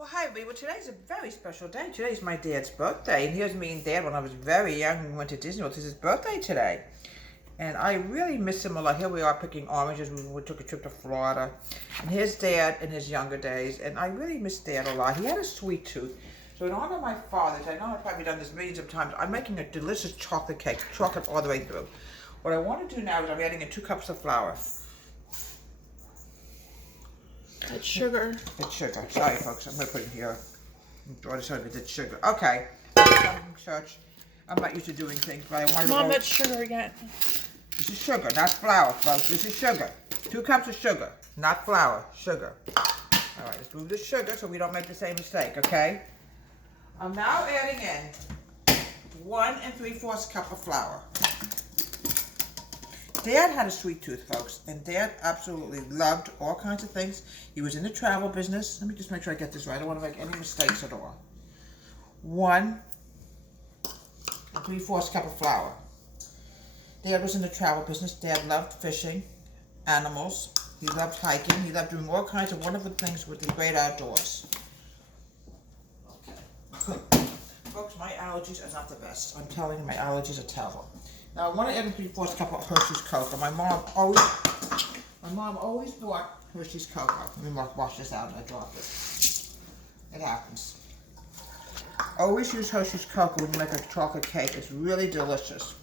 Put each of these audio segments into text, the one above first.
Well, hi everybody. Well, today's a very special day. Today's my dad's birthday, and here's me and Dad when I was very young. We went to Disney World. It's his birthday today, and I really miss him a lot. Here we are picking oranges. We took a trip to Florida, and here's Dad in his younger days, and I really miss Dad a lot. He had a sweet tooth, so in honor of my father, I know I've probably done this millions of times, I'm making a delicious chocolate cake, chocolate all the way through. What I want to do now is I'm adding in 2 cups of flour. That's sugar. It's sugar. Sorry, folks. I'm going to put it here. I just heard it's sugar. Okay. Church. I'm not used to doing things, but I wanted Mom, to that's sugar again. This is sugar, not flour, folks. This is sugar. 2 cups of sugar, not flour. Sugar. All right, let's move the sugar so we don't make the same mistake, okay? I'm now adding in 1 3/4 cup of flour. Dad had a sweet tooth, folks, and Dad absolutely loved all kinds of things. He was in the travel business. Let me just make sure I get this right. I don't want to make any mistakes at all. 1 3/4 cup of flour. Dad was in the travel business. Dad loved fishing, animals. He loved hiking. He loved doing all kinds of wonderful things with the great outdoors. Okay. Folks, my allergies are not the best. I'm telling you, my allergies are terrible. Now I want to add in 3/4 cup of Hershey's cocoa. My mom always bought Hershey's cocoa. Let me wash this out and I dropped it. It happens. Always use Hershey's cocoa when you make a chocolate cake. It's really delicious.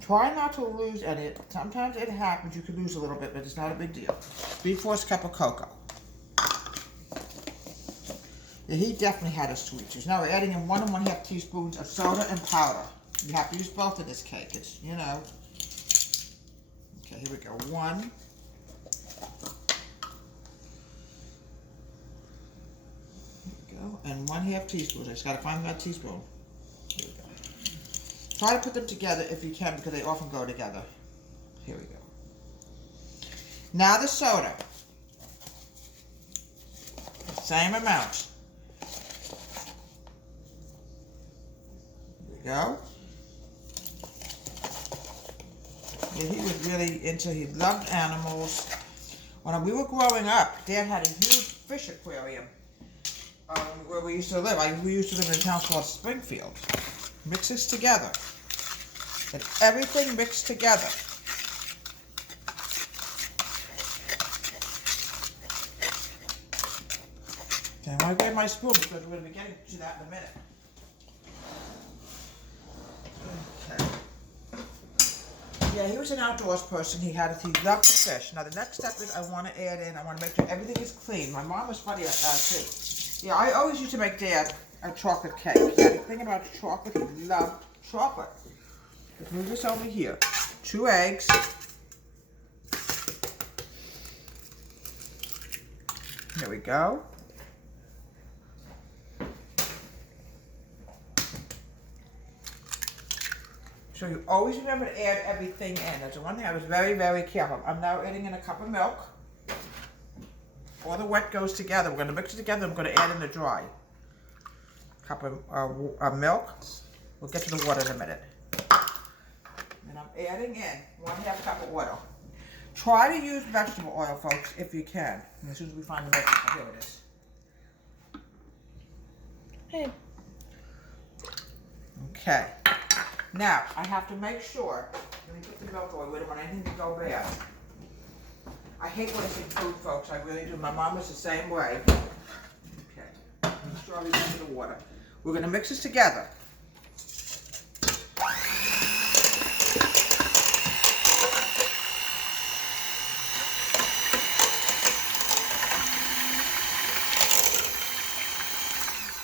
Try not to lose any. Sometimes it happens. You can lose a little bit, but it's not a big deal. 3/4 cup of cocoa. He definitely had a sweet tooth. Now we're adding in 1 1/2 teaspoons of soda and powder. You have to use both in this cake. It's, you know. Okay, here we go. 1. Here we go. And 1/2 teaspoon. I just got to find that teaspoon. Here we go. Try to put them together if you can because they often go together. Here we go. Now the soda. Same amount. Go. Yeah, he was really into, he loved animals. When we were growing up, Dad had a huge fish aquarium where we used to live. We used to live in a town called Springfield. Mixes together. And everything mixed together. Okay, I want to grab my spoon because we're going to be getting to that in a minute. Yeah, he was an outdoors person. He loved to fish. Now the next step is I want to make sure everything is clean. My mom was funny at that too. Yeah, I always used to make Dad a chocolate cake. Yeah, the thing about chocolate, he loved chocolate. Let's move this over here. 2 eggs. There we go. So you always remember to add everything in. That's the one thing I was very, very careful. I'm now adding in a cup of milk. All the wet goes together. We're going to mix it together. I'm going to add in the dry. Cup of milk. We'll get to the water in a minute. And I'm adding in 1/2 cup of oil. Try to use vegetable oil, folks, if you can. And as soon as we find the vegetable, here it is. Hey. Okay. Now, I have to make sure, let me put the milk away. We don't want anything to go bad. I hate wasting food, folks. I really do. My mom was the same way. Okay. Make sure we get the water. We're going to mix this together.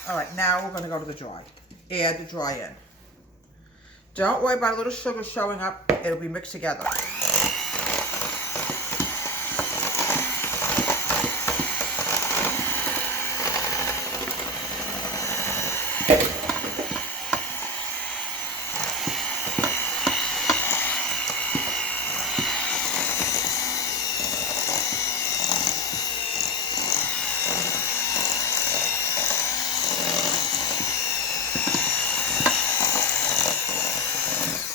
All right, now we're going to go to the dry. Add the dry in. Don't worry about a little sugar showing up. It'll be mixed together.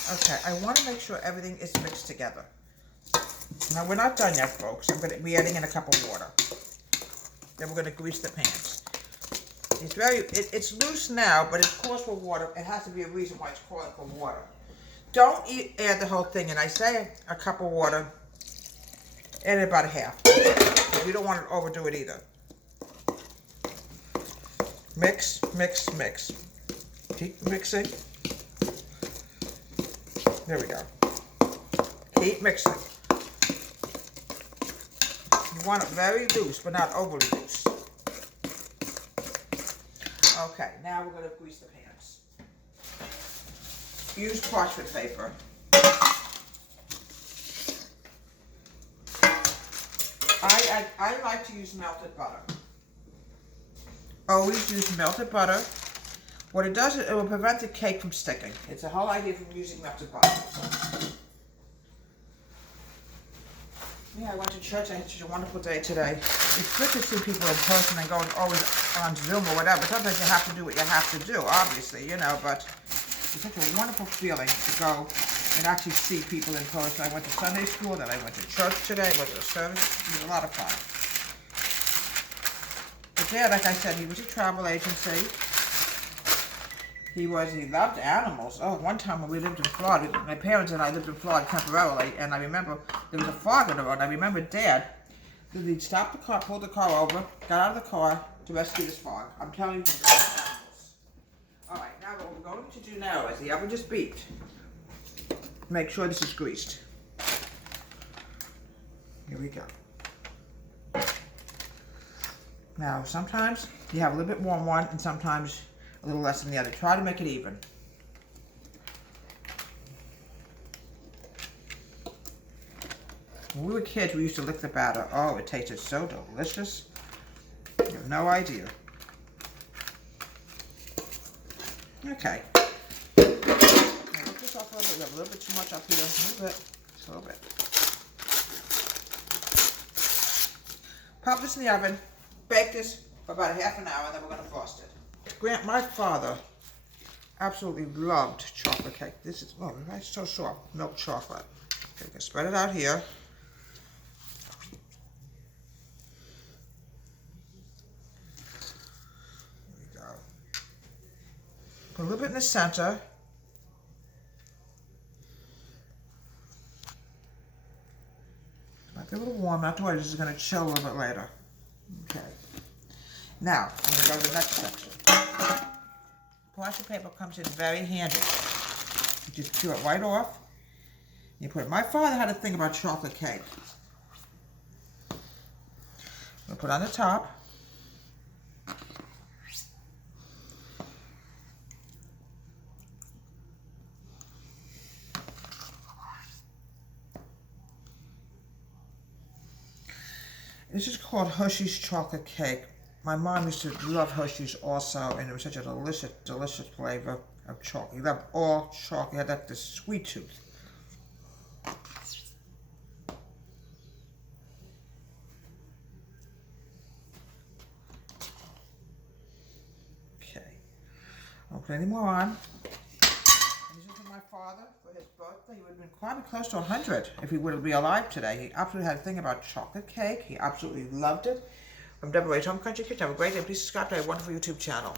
Okay, I want to make sure everything is mixed together. Now we're not done yet, folks. I'm going to be adding in a cup of water. Then we're going to grease the pans. It's loose now, but it's calls for water. It has to be a reason why it's calling for water. Don't add the whole thing, and I say a cup of water, add about a half. Because you don't want to overdo it either. Mix, mix, mix. Keep mixing. There we go. Keep mixing. You want it very loose, but not overly loose. Okay, now we're going to grease the pans. Use parchment paper. I like to use melted butter. Always use melted butter. What it does is it will prevent the cake from sticking. It's the whole idea from using melted butter. Yeah, I went to church. I had such a wonderful day today. It's good to see people in person and going always on Zoom or whatever. Sometimes you have to do what you have to do, obviously, you know, but it's such a wonderful feeling to go and actually see people in person. I went to Sunday school, then I went to church today, went to a service. It was a lot of fun. But yeah, like I said, he was a travel agency. He loved animals. Oh, one time when we lived in Florida, my parents and I lived in Florida temporarily, and I remember there was a fog on the road. I remember Dad, he'd stop the car, pulled the car over, got out of the car to rescue this fog. I'm telling you, animals. All right, now what we're going to do now is the oven just beeped. Make sure this is greased. Here we go. Now, sometimes you have a little bit more on one, and sometimes a little less than the other. Try to make it even. When we were kids, we used to lick the batter. Oh, it tasted so delicious. You have no idea. Okay. Now lift this off a little bit. We have a little bit too much up here. A little bit. Just a little bit. Pop this in the oven. Bake this for about a half an hour, and then we're going to frost it. My father absolutely loved chocolate cake. This is, oh, it's so soft. Milk chocolate. Okay, we can spread it out here. There we go. Put a little bit in the center. Might be a little warm. Not to worry, this is going to chill a little bit later. Okay. Now, I'm going to go to the next section. Parchment paper comes in very handy. You just peel it right off. You put it. My father had a thing about chocolate cake. We'll put it on the top. This is called Hershey's chocolate cake. My mom used to love Hershey's also, and it was such a delicious, delicious flavor of chocolate. He loved all chocolate. He had this sweet tooth. Okay. I won't put any more on. And this is for my father for his birthday. He would have been quite close to 100 if he would be alive today. He absolutely had a thing about chocolate cake. He absolutely loved it. From WH Home Country Kitchen. Have a great day. Please subscribe to our wonderful YouTube channel.